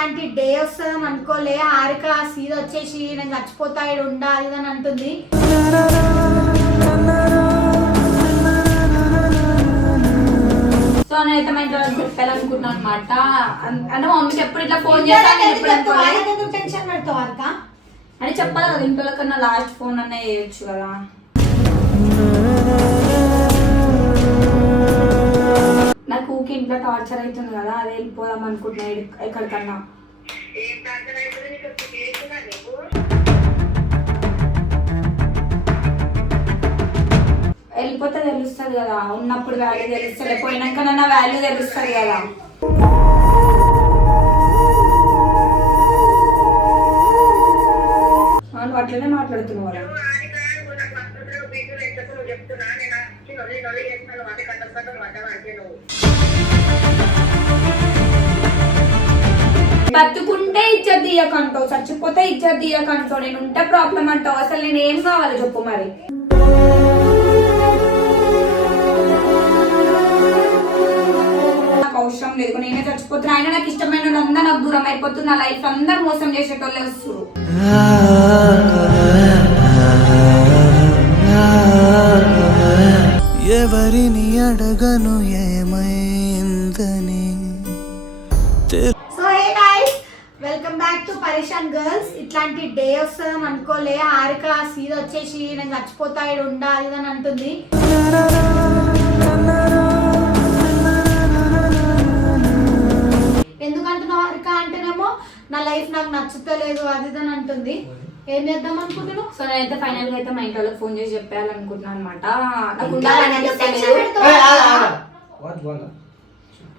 ఇట్లాంటి డే వస్తుందని అనుకోలే హారిక సీద వచ్చేసి నేను చచ్చిపోతా ఈడ ఉండా అది ఇది అని అంటుంది. సో నేనైతే మా ఇంట్లో వాళ్ళకి చెప్పాలనుకుంటున్నాను అనమాట అంటే మా మమ్మీకి ఎప్పుడు ఇట్లా ఫోన్ చేస్తాను టెన్షన్ పెడతావు హారిక అని చెప్పాలి కదా ఇంట్లో కన్నా లాస్ట్ ఫోన్ అన్న చేయొచ్చు కదా. నాకు ఊకి ఇంట్లో టార్చర్ అవుతుంది కదా అదే వెళ్ళిపోదాం అనుకుంటున్నా ఎక్కడికన్నా. వెళ్ళిపోతే తెలుస్తుంది కదా ఉన్నప్పుడు వాల్యూ తెలుస్తుంది పోయినాక నా వాల్యూ తెలుస్తుంది కదా. అట్లనే మాట్లాడుతున్నావు కదా. బతుకుంటే ఇజ్జత్ తీయకంటావు చచ్చిపోతే ఇజ్జత్ తీయకంటావు నేను ఉంటే ప్రాబ్లం అంటావు. అసలు నేను ఏం కావాలి చెప్పు మరి. నాకు అవసరం లేదు నేనే చచ్చిపోతున్నా. ఆయన నాకు ఇష్టమైన అందరూ నాకు దూరం అయిపోతుంది నా లైఫ్ అందరు మోసం చేసేటోళ్ళే వస్తారు ఎవరిని అడగను ఏ డే వస్తుందని అనుకోలే హారిక సీద వచ్చేసి నేను చచ్చిపోతా ఈడ ఉండా అది ఇది అని అంటుంది. ఎందుకంటున్నావు హారిక అంటేనేమో నా లైఫ్ నాకు నచ్చుతలేదు అది ఇది అని అంటుంది. ఏం చేద్దాం అనుకుంటున్నావు? సో నేనైతే ఫైనల్గా అయితే మా ఇంట్లో వాళ్ళకి ఫోన్ చేసి చెప్పాలనుకుంటున్నాను అనమాట నాకు ఉండాలని బాల్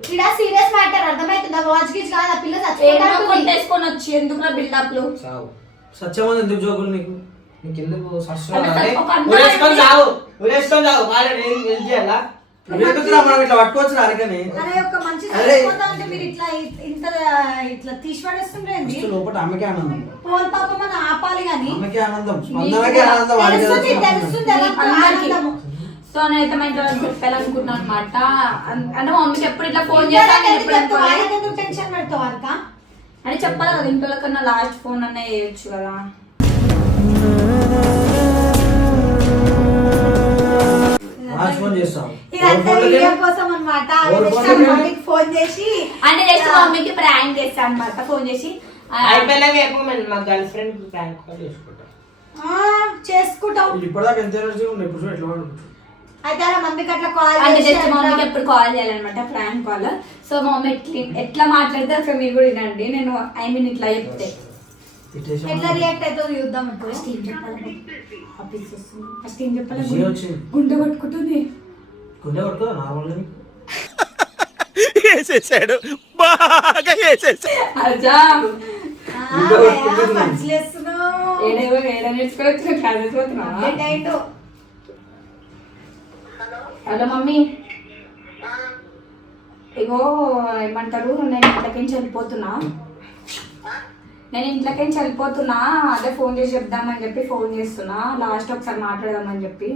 ఇక్కడ సీరియస్ మ్యాటర్ అర్థమవుతుందా వాచ్ గిచ్ కాదు ఆ పిల్ల ఏమో చచ్చిపోతా కొట్టేసుకొని వచ్చి ఎందుకు బిల్డప్లు చావు. సత్యమంది ఎందుకు జోకులు నీకు నీకు ఎందుకు ఉరేసుకొని చావు ఉరేసుకొని చావు వాళ్ళని ఏం ఏం చేయాలా ఎందుకురా మనం ఇట్లా పట్టుకోవచ్చు అరకని అరే ఒక మంచి అరే. చచ్చిపోతా అంటే మీరు ఇట్లా ఇంత ఇట్లా తీసి పడేస్తుండ్రేంది ఫస్ట్ లోపల అమ్మకే ఆనందం పోల్ పాపం అని ఆపాలి కానీ అమ్మకే ఆనందం స్పందనకే ఆనందం వాడికి తెలుస్తుంది తెలుస్తుంది. తెలుస్తుంది ఎలా అందరికీ. ఆనందము. సో నేనైతే మా ఇంట్లో వాళ్ళకి అనమాట అంటే మా మమ్మీకి ఎప్పుడు ఇట్లా ఫోన్ చేస్తాను ఎందుకు చెప్తావు? వాళ్ళకి ఎందుకు టెన్షన్ పెడతావు హారిక? అని చెప్పాలి కదా ఇంట్లో కన్నా లాస్ట్ ఫోన్ అన్న చేయొచ్చు కదా. ఇదంతా వీడియో ఫోన్లకి? కోసం? మమ్మీకి ఫోన్ చేసి అంటే జస్ట్ మా మమ్మీకి ప్రాంక్ చేస్తాను అనమాట ఫోన్ చేసి. అయిపోయినాక మా గర్ల్ ఫ్రెండ్ ప్రాంక్ చేసుకుంటాం. చేసుకుంటాం. ఎనర్జీ ఇప్పుడు ఎట్లా అయితే అలా మమ్మీకి అట్లా కాల్ అంటే జస్ట్ మా మమ్మీకి ఎప్పుడు కాల్ చేయాలన్నమాట ప్రాంక్ కాల్ సో మా మమ్మీ ఎట్లా ఎట్లా మాట్లాడితే అసలు మీరు కూడా వినండి. నేను ఐ మీన్ ఇట్లా చెప్తే. ఎట్లా రియాక్ట్ అవుతుందో చూద్దాం ఫస్ట్ ఏం చెప్పాలి? ఆఫీస్ వస్తుంది. ఫస్ట్ ఏం చెప్పాలి? గుండె కొట్టుకుంటుంది. గుండె నార్మల్గా వేసేసాడు. బాగా వేసేసాడు. అజా. పంచులేస్తున్నావు. ఏడేవో ఏడ నేర్చుకోవచ్చు అయిండు. Hello mummy. ఇగో ఏమంటారు నేను ఇంట్లోకి వెళ్ళిపోతున్నా నేను ఇంట్లోకి వెళ్ళిపోతున్నా అదే ఫోన్ చేసి చెప్దామని చెప్పి ఫోన్ చేస్తున్నా. లాస్ట్ ఒకసారి మాట్లాడదామని చెప్పి.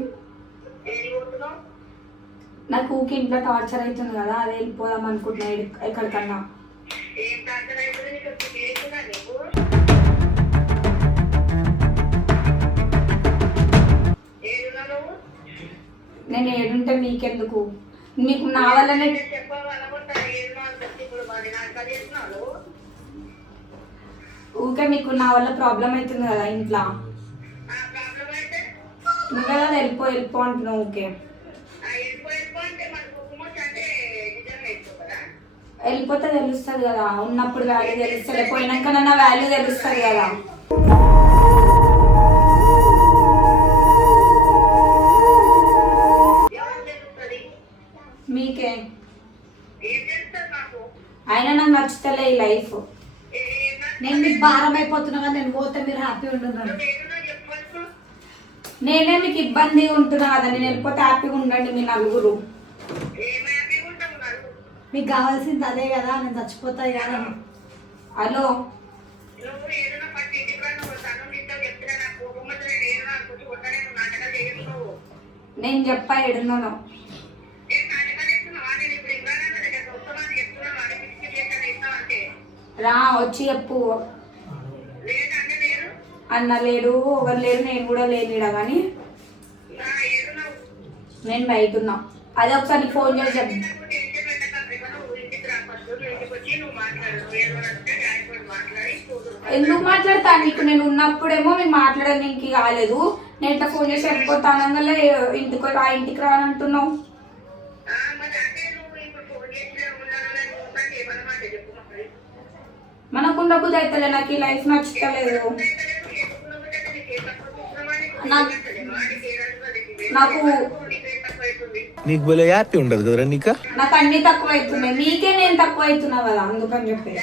నాకు ఊకి ఇంట్లో టార్చర్ అవుతుంది కదా అదే వెళ్ళిపోదాం అనుకుంటున్నా ఎడి- ఎక్కడికన్నా నేను ఏడుంటే మీకెందుకు? మీకు నా వల్లనే ఊకే మీకు నా వల్ల ప్రాబ్లం అవుతుంది కదా ఇంట్లో? నువ్వు కదా వెళ్ళిపో వెళ్ళిపో అంటున్నావు ఊకే వెళ్ళిపోతే తెలుస్తుంది కదా. ఉన్నప్పుడు వాల్యూ తెలుస్తుంది. పోయినాక నా వాల్యూ తెలుస్తుంది కదా. మీకే. అయినా నాకు నచ్చుతలే ఈ లైఫ్. నేను మీకు భారం అయిపోతున్నా నేను పోతే మీరు హ్యాపీ ఉంటున్నారు నేనే మీకు ఇబ్బంది ఉంటున్నా కదా నేను వెళ్ళిపోతే హ్యాపీగా ఉండండి మీ నలుగురు. మీకు కావాల్సింది అదే కదా నేను చచ్చిపోతా కదా హలో? నేను చెప్పా ఎడున్నాను రా వచ్చి చెప్పు. అన్న లేడు ఎవరు లేరు నేను కూడా లేనిడా కానీ నేను బయట ఉన్నా. అదే ఒకసారి ఫోన్ చేసి చెప్పు. ఎందుకు మాట్లాడతా నీకు నేను ఉన్నప్పుడేమో మేము మాట్లాడడానికి కాలేదు నేను ఇట్లా ఫోన్ చేసి వెళ్ళిపోతానంగా ఇంటికి ఆ ఇంటికి రానంటున్నావు మనకు ఉండబుద్ధి అవుతలే నాకు ఈ లైఫ్ నచ్చుతలేదు. నాకు నాకు నీకు భలే హ్యాపీ ఉండదు కదరా నీకా? నాకు అన్ని తక్కువ అవుతున్నాయి మీకే నేను తక్కువ అవుతున్నా కదా అందుకని చెప్పి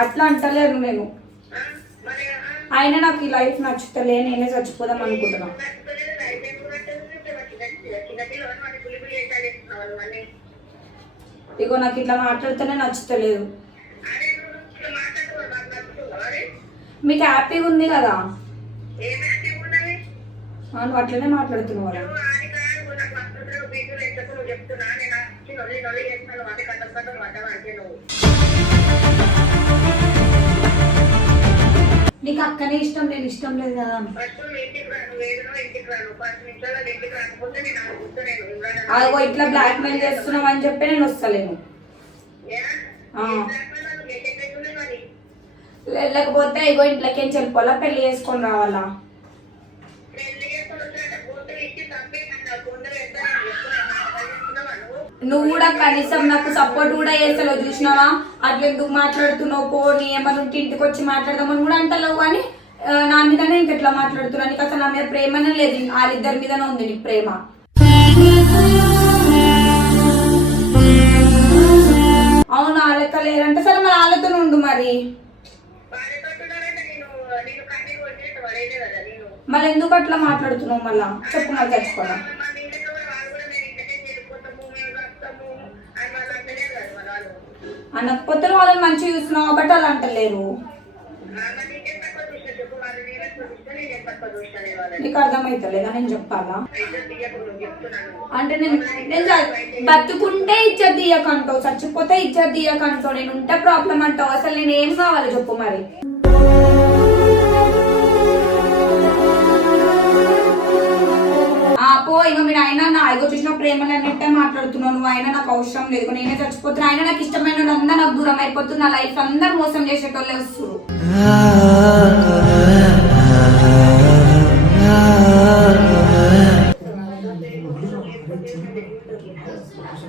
అట్లా అంటలేను నేను. అయినా నాకు ఈ లైఫ్ నచ్చుతలే నేనే చచ్చిపోదాం అనుకుంటున్నా. ఇగో నాకు ఇట్లా మాట్లాడితేనే నచ్చుతలేదు. మీకు హ్యాపీగా ఉంది కదా? నువ్వు అట్లనే మాట్లాడుతున్నావు కదా. నీకు అక్కనే ఇష్టం నేను ఇష్టం లేదు కదా అదిగో ఇట్లా బ్లాక్ మెయిల్ చేస్తున్నావు అని చెప్పి నేను వస్తలేను. లేకపోతే ఇగో ఇంట్లోకి ఏం వెళ్ళిపోవాలా పెళ్ళి చేసుకొని రావాలా? నువ్వు కూడా కనీసం నాకు సపోర్ట్ కూడా చేస్తలేవు చూసినావా? అట్లా ఎందుకు మాట్లాడుతున్నావు? పోనీ ఏమన్నా ఉంటే ఇంటికి వచ్చి మాట్లాడదామని కూడా అంటలేవు కానీ నా మీదనే ఇంకెట్లా మాట్లాడుతున్నా. నీకు అసలు నా మీద ప్రేమనే లేదు. వాళ్ళిద్దరి మీదనే ఉంది నీకు ప్రేమ. అవును? వాళ్ళతో లేరంటే సరే మరి వాళ్ళతో ఉండు మరి. మళ్ళీ ఎందుకు అట్లా మాట్లాడుతున్నావు మళ్ళా? చెప్పు మరి అన్న అనకపోతే వాళ్ళని మంచిగా చూస్తున్నావు కాబట్టి వాళ్ళు అంటలేరు. నీకు అర్థమవుతలేదా నేను చెప్పాలా? అంటే నేను నేను బతుకుంటే ఇజ్జత్ తీయకంటావు చచ్చిపోతే ఇచ్చేది తీయకంటావు నేను ఉంటే ప్రాబ్లం అంటావు. అసలు నేను ఏం కావాలి చెప్పు మరి. ఐగో మాట్లాడుతున్నాను అన్నట్టే మాట్లాడుతున్నావు. నువ్వు ఆయన నాకు అవసరం లేదు. నేనే చచ్చిపోతున్నా. ఆయన నాకు ఇష్టమైన వాళ్ళు అందరూ నాకు దూరం అయిపోతుంది నా లైఫ్ అందరు మోసం చేసేటోళ్ళే వస్తున్నారు.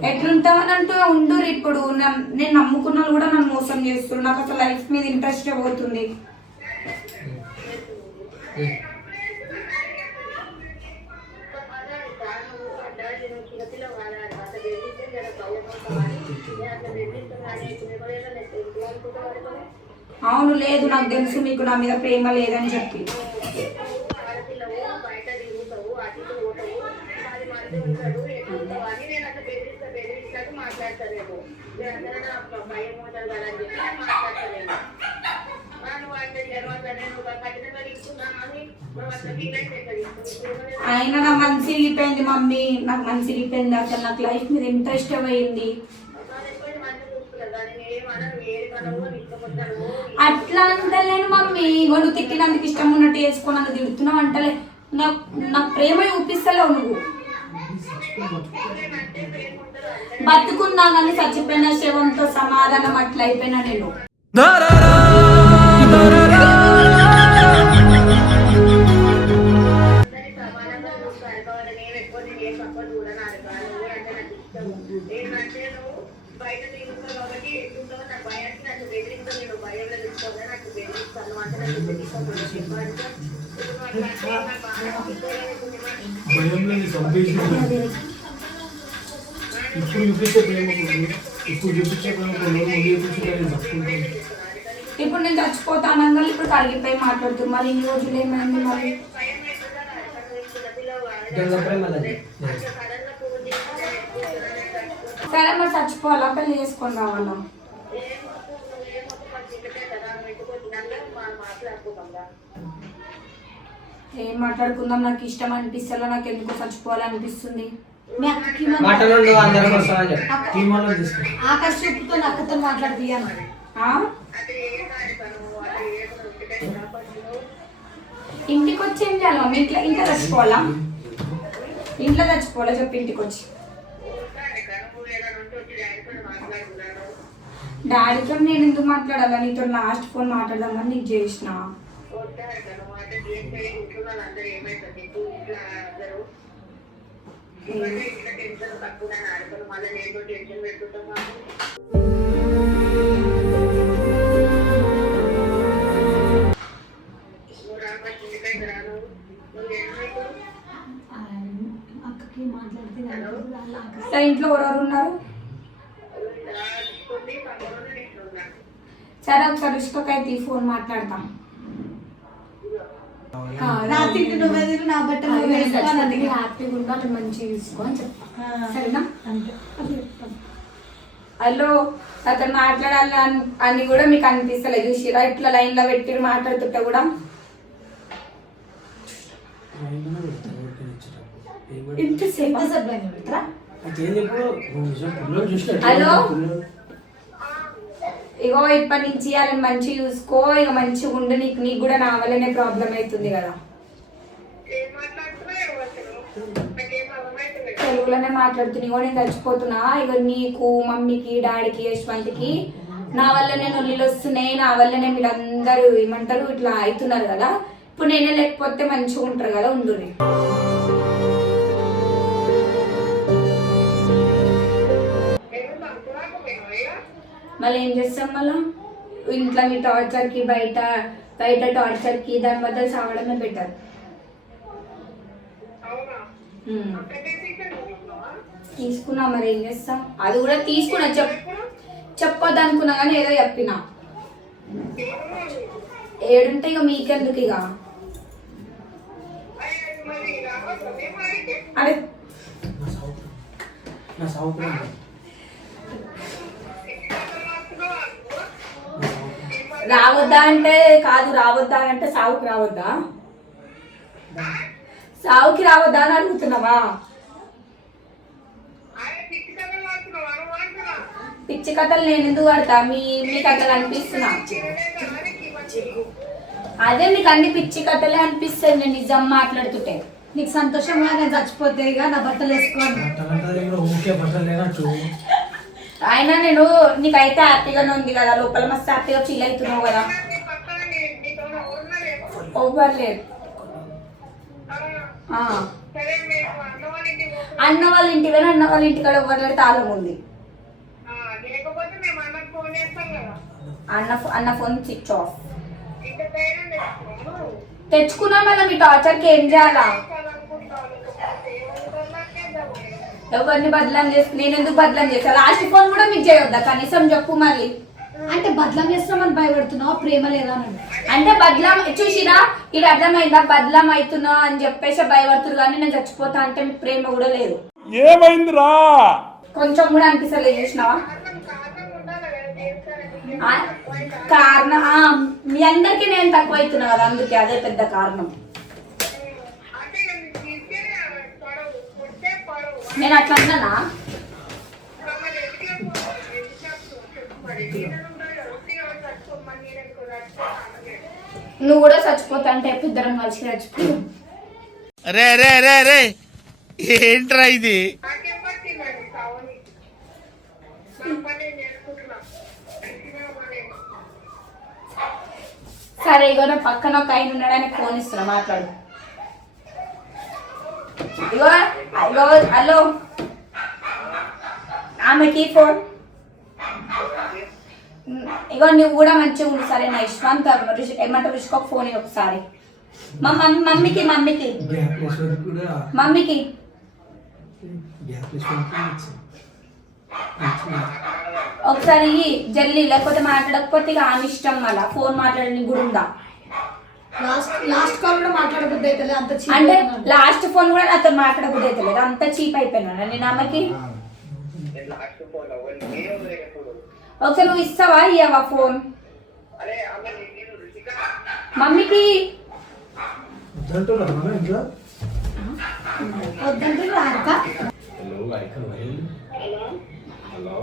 ఎట్లుంటామని అంటూ ఉండు ఇప్పుడు. నేను నమ్ముకున్నా వాళ్ళు కూడా నన్ను మోసం చేస్తున్నారు. నాకు అసలు లైఫ్ మీద ఇంట్రెస్ట్ పోతుంది. అవును లేదు నాకు తెలుసు మీకు నా మీద ప్రేమ లేదని చెప్పి. అయినా నా మనసు విరిగిపోయింది మమ్మీ. నాకు మనసు విరిగిపోయింది అసలు నాకు లైఫ్ మీద ఇంట్రెస్ట్ పోయింది అట్లా అంటలేను మమ్మీ. ఇగో తిట్టినందుకు ఇష్టం ఉన్నట్టు వేసుకున్నందుకు తిడుతున్నావు అంటలే. నాకు నాకు ప్రేమ చూపిస్తలేవు నువ్వు. బతుకున్నా కానీ చచ్చిపోయిన శవంతో సమాధానం అట్లా అయిపోయినా నేను భయంలో నీ చంపేసింది ఇప్పుడు చూపించే ప్రేమ ఇప్పుడు చూపించే ప్రేమ కొడుకు ముందు చూపించే నేను తప్పుకుంటాను ఇప్పుడు నేను చచ్చిపోతానంగా ఇప్పుడు కరిగిపోయి మాట్లాడుతున్నా మరి ఇన్ని రోజులు ఏమైంది మరి? సరే మరి చచ్చిపోవాలా? పెళ్ళి చేసుకొని రావాలా? ఏం మాట్లాడుకుందాం? నాకు ఇష్టం అనిపిస్తలే నాకు ఎందుకో చచ్చిపోవాలనిపిస్తుంది. మీ అక్కకి మన- మటన్ ఉండు అందరం వస్తామని చెప్పు అక్క- టీం వాళ్ళని తీసుకో. ఆకాశ చూపుతో అక్కతో మాట్లాడుతున్నాను ఆ? ఇంటికి వచ్చి ఏం చేయాలి మమ్మీ ఇంట్లో ఇంట్లో చచ్చిపోవాలా? ఇంట్లో చచ్చిపోవాలా? చెప్పి ఇంటికి వచ్చి డాడీతో నేను ఎందుకు మాట్లాడాలా? నీతో లాస్ట్ ఫోన్ మాట్లాడదామని నీకు చేసిన. అక్కకి మాట్లాడితే ఆకాశ ఇట్లా ఇంట్లో ఎవరెవరు ఉన్నారు సరే ఒకసారి ఈ ఫోన్ మాట్లాడతాం నా తిండి నువ్వే తిను, నా బట్ట నువ్వే. హ్యాపీగా ఉండాలి మంచిగా చూసుకో అని సరేనా. హలో అతను మాట్లాడాలి అని- కూడా మీకు అనిపిస్తలేదు. చూసిరా ఇట్లా లైన్లో పెట్టి మాట్లాడుతుంటే కూడా? ఇంతసేపు. ఎంతసేపు అయింది మిత్రా? అయితే ఏం చెప్పు నువ్వు నిజం పిల్లలు చూసినట్టు హలో? పిల్లలు ఇగో ఇప్పటి నుంచి వాళ్ళని మంచిగా చూసుకో ఇక మంచిగా ఉండు నీకు నీకు కూడా నా వల్లనే ప్రాబ్లం అవుతుంది కదా. తెలుగులోనే మాట్లాడుతున్నా ఇగో నేను చచ్చిపోతున్నా ఇక నీకు మమ్మీకి డాడీకి యశ్వంత్కి నా వల్లనే నొల్లిలు వస్తున్నాయి నా వల్లనే మీరందరూ ఏమంటారు ఇట్లా అవుతున్నారు కదా. ఇప్పుడు నేనే లేకపోతే మంచిగా ఉంటారు కదా ఉండుని. మళ్ళీ ఏం చేస్తాం మళ్ళా? ఇంట్లో మీ టార్చర్కి బయట బయట టార్చర్కి దాని బదులు చావడమే బెటర్ తీసుకున్నా మరి ఏం చేస్తాం? అది కూడా తీసుకున్నా చెప్ చెప్పొద్దు అనుకున్నా కానీ ఏదో చెప్పిన. ఏడుంటే ఇక మీకెందుకు ఇక? అరే నా సౌకర్యం నా సౌకర్యం నా సౌకర్యం రావద్దా అంటే కాదు రావద్దా అంటే సావుకి రావద్దా? సావుకి రావద్దా అని అడుగుతున్నావా? పిచ్చి కథలు నేను ఎందుకు పడతా మీ మీకు కథలు అనిపిస్తున్నా. అదే నీకు అన్ని పిచ్చి కథలే అనిపిస్తాయి నేను నిజం మాట్లాడుతుంటే. నీకు సంతోషంగా నేను చచ్చిపోతే ఇక నా బట్టలు వేసుకోవాలి అయినా నేను నీకైతే హ్యాపీగానే ఉంది కదా. లోపల మస్తు హ్యాపీగా ఫీల్ అవుతున్నావు కదా. ఓవర్ లేదు. అన్న వాళ్ళ ఇంటి కానీ అన్న వాళ్ళ ఇంటి కాడ ఎవరి తాళం ఉంది. అన్న అన్న ఫోన్ స్విచ్ ఆఫ్. తెచ్చుకున్నా మళ్ళీ మీ టార్చర్కి ఏం చేయాలా? ఎవరిని బదలం చేసి నేను ఎందుకు బదలం చేస్తా? లాస్ట్ ఫోన్ కూడా మీకు చేయొద్దా? కనీసం చెప్పు మరి. అంటే బదలం చేస్తామని భయపడుతున్నావు? ప్రేమ లేదా అని అంటే? బదలం చూసిరా? ఇది అర్థమైందా? బదలం అవుతున్నా అని చెప్పేసి భయపడుతురు కానీ నేను చచ్చిపోతా అంటే మీకు ప్రేమ కూడా లేదు. ఏమైందిరా? కొంచెం కూడా అనిపిస్తలేదు చూసినావా? కారణం మీ అందరికి నేను తక్కువ అవుతున్నా కదా అందుకే అదే పెద్ద కారణం అంటే నేను తీస్తే పడవు కొట్టే పడవు నేను అట్లా అన్నానా మమ్మల్ని ఎదిగినప్పుడు ఎదిగినప్పుడు చెప్పు మరి నేను ఉంటాను కదా ఉట్టిగా చచ్చిపోమని నేను ఇంకో చచ్చిపోతాను నువ్వు కూడా చచ్చిపోతా అంటే ఇద్దరం కలిసి చచ్చిపో. రే రే రే రే ఏంట్రా ఇది. సరే ఇగో నా పక్కన ఒక ఆయన ఉన్నాడని ఫోన్ ఇస్తున్నా మాట్లాడు. ఇగో ఇగో హలో. ఆమెకి ఫోన్. ఇగో నువ్వు కూడా మంచిగా ఉండు సరే నా యశ్వంత్ ఏమంటారు రుషికొక ఫోన్ ఒకసారి. మా మమ్మీ మమ్మీకి మమ్మీకి. మమ్మీకి. ఒకసారి జల్లి లేకపోతే మాట్లాడకపోతే ఇక ఆమె ఇష్టం మళ్ళా. ఫోన్ మాట్లాడని కూడా ఉందా అంటే. లాస్ట్ ఫోన్ కూడా నాతో మాట్లాడబుద్ధి అవుతలేదు అంత చీప్ అయిపోయినా నేను ఆమెకి ఒకసారి నువ్వు ఇస్తావా ఇయ్యవా ఫోన్? మమ్మీకి?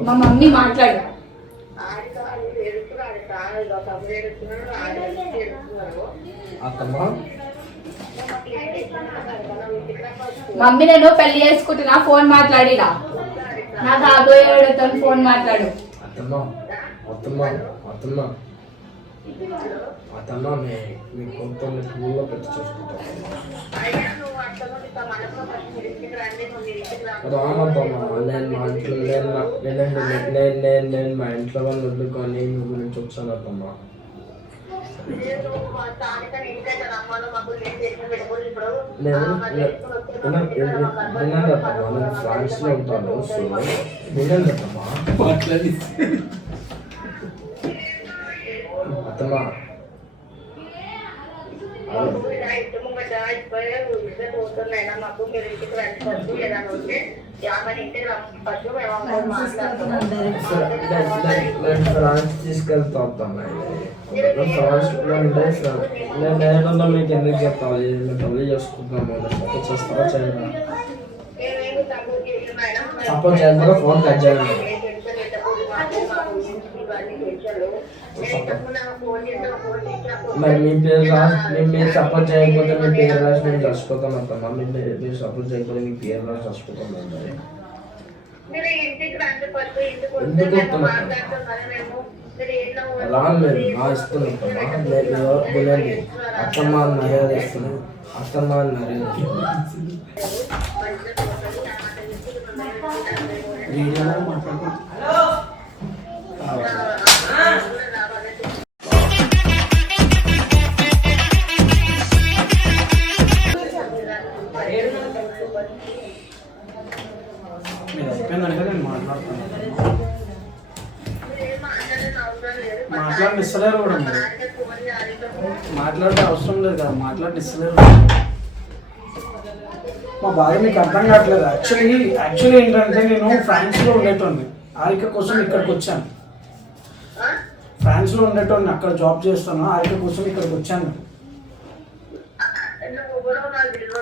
మా మమ్మీ మాట్లాడు. మమ్మీ నేను పెళ్ళి చేసుకుంటున్నా ఫోన్ మాట్లాడిరా నా కాబోయేవాడితో ఫోన్ మాట్లాడు. అత్తమ్మ అత్తమ్మ మీ మీ కొడుకుని పువ్వులో పెట్టి చూసుకుంటాం. అయినా నేను మా ఇంట్లో నేను నేను నేను నేను మా ఇంట్లో వాళ్ళు వదులుకొని మీ గురించి వచ్చాను అబ్బమ్మా. నేను చేసిన పెట్టుకోవాలి ఉంటాను సో మాట్లాడి ఇప్పుడే ఇద్దరు చూస్తున్నాయినా మాకు మీరు ఇంటికి రండి ఫస్ట్ ఏదైనా ఉంటే యాభై ఇంటికి రమ్మ ఫస్ట్ మేము అందరం మాట్లాడుతున్నాం సరే, నేను- నేను- నేను ఫ్రాన్స్ తీసుకెళ్తా వస్తాను నేను ఫ్రాన్స్లో ఉంటే ఫ్రా- నేను నేనున్నా మీకు ఎందుకు చెప్పాలి మేము పెళ్ళి చేసుకుంటున్నాము సపోర్ట్ చేస్తారా చేయరా మేమేమి తక్కువ చేసినాయినా సపోర్ట్ చేస్తారా ఫోన్ కట్ చేయండి మరి మీ పేరు రాసి మీ- మీరు సపోర్ట్ చేయకపోతే మీ పేరు రాసి మేము చచ్చిపోతాం అత్తమ్మా మీ పేరు- మీరు సపోర్ట్ చేయకపోతే మీ పేరు రాసి చచ్చిపోతాం అంటే ఎందుకు మేము మేము. ఎలా లేదు. మా ఇస్తున్నాం అత్తమ్మా మర్యాద ఇస్తున్నాను అత్తమ్మ మర్యాద ఇస్తున్నాను మా బాధ మీకు అర్థం కావట్లేదు. యాక్చువల్లీ యాక్చువల్లీ ఏంటంటే నేను ఫ్రాన్స్లో ఉండేటోని ఆరిక కోసం ఇక్కడికి వచ్చాను. ఫ్రాన్స్లో ఉండేటోని అక్కడ జాబ్ చేస్తాను. ఆరిక కోసం ఇక్కడికి వచ్చాను. నువ్వు కూడా నాకు తెలియదు.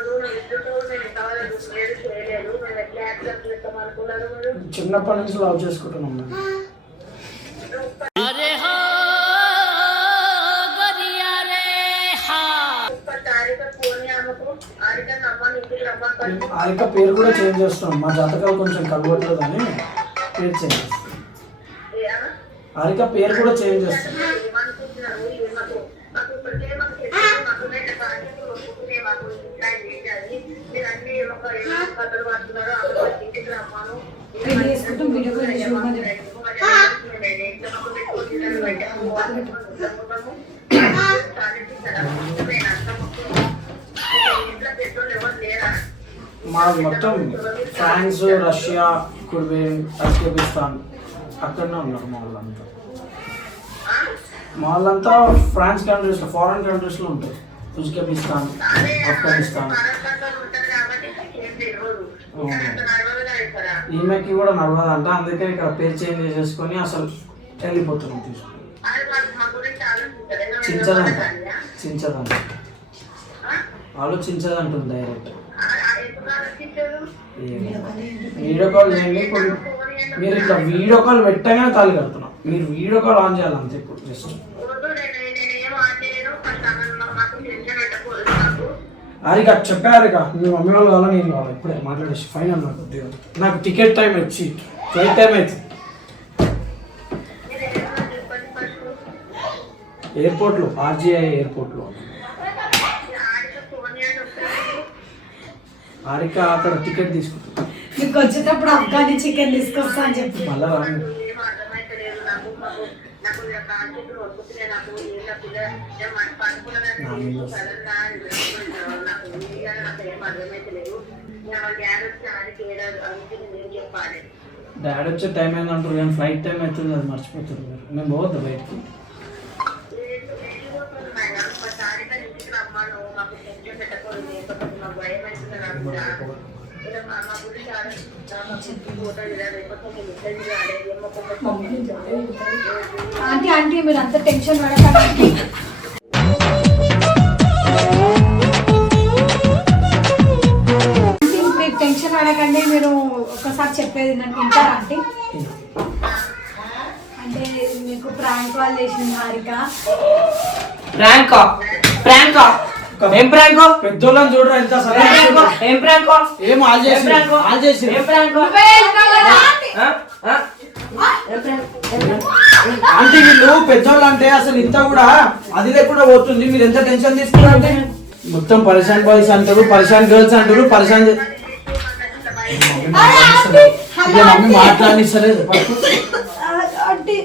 మేము ఆరిక పేరు కూడా చేంజ్ చేస్తున్నాం. మా జాతకాలు కొంచెం కలవట్లేదు అని పేరు చేంజ్ చేస్తాం ఆరిక పేరు కూడా చేంజ్ చేస్తాం ఏమనుకుంటున్నారు చేసుకుంటాం, వీడియో కూడా చూడమని మా మొత్తం ఫ్రాన్స్ రష్యా కుర్బేన్ అజ్బెకిస్తాన్ అక్కడనే ఉన్నారు మా వాళ్ళంతా మా వాళ్ళంతా ఫ్రాన్స్ కంట్రీస్లో ఫారెన్ కంట్రీస్లో ఉంటారు. ఉజ్బెకిస్తాన్ ఆఫ్ఘనిస్తాన్. ఈమెకి కూడా నడవదంట అందుకే ఇక్కడ పేరు చేంజ్ చేసేసుకొని అసలు వెళ్ళిపోతున్నాం తీసుకుని. చించదంట. చించదంట. ఆలోచించదంటుంది డైరెక్ట్. వీడియో కాల్ చేయండి ఇప్పుడు మీరు ఇట్లా వీడియో కాల్ పెట్టగానే తాళి కడుతున్నాం. మీరు వీడియో కాల్ ఆన్ చేయాలి అంతే ఇప్పుడు జస్ట్. అరిక చెప్పారు ఇక మీ మమ్మీ వాళ్ళు కావాలా నేను కావాలి. ఇప్పుడే మాట్లాడేసి ఫైనల్ నాకు కొద్దిగా. నాకు టికెట్ టైం వచ్చి ఫ్లైట్ టైం అవుతుంది ఎయిర్పోర్ట్లో ఆర్జీఐ ఎయిర్పోర్ట్లో. హారిక అక్కడ టికెట్ తీసుకుంటుంది నీకు వచ్చేటప్పుడు అఫ్ఘానీ చికెన్ తీసుకొస్తా అని చెప్పి. మళ్ళా రాను మాకు డాడీ వచ్చే టైం అయిందంటారు కానీ ఫ్లైట్ టైం అవుతుంది అది మర్చిపోతారు మీరు. మేము పోవద్దు బయటికి? ఆంటీ ఆంటీ మీరు అంత టెన్షన్ పడకండి. మీరు టెన్షన్ పడకండి మీరు ఒక్కసారి చెప్పేది నాకు వింటారా ఆంటీ? అంటే మీకు ప్రాంక్ కాల్ చేసిన హారిక. ప్రాంక్ ప్రాంక్ ఏం ప్రాంక్? పెద్దోళ్ళని చూడరా ఎంత ఏం సరే? ఏం ప్రాంక్? ఏం ఆల్ చేసి ఆల్ చేసి ఏం ప్రాంక్? అంటే వీళ్ళు పెద్దోళ్ళు అంటే అసలు ఇంత కూడా అది లేకుండా పోతుంది. మీరు ఎంత టెన్షన్ తీసుకున్నారంటే మొత్తం పరేషాన్ బాయ్స్ అంటారు పరేషాన్ గర్ల్స్ అంటారు పరేషాన్ చే- ఇక మమ్మీ మాట్లాడిస్తలేదు. అంటే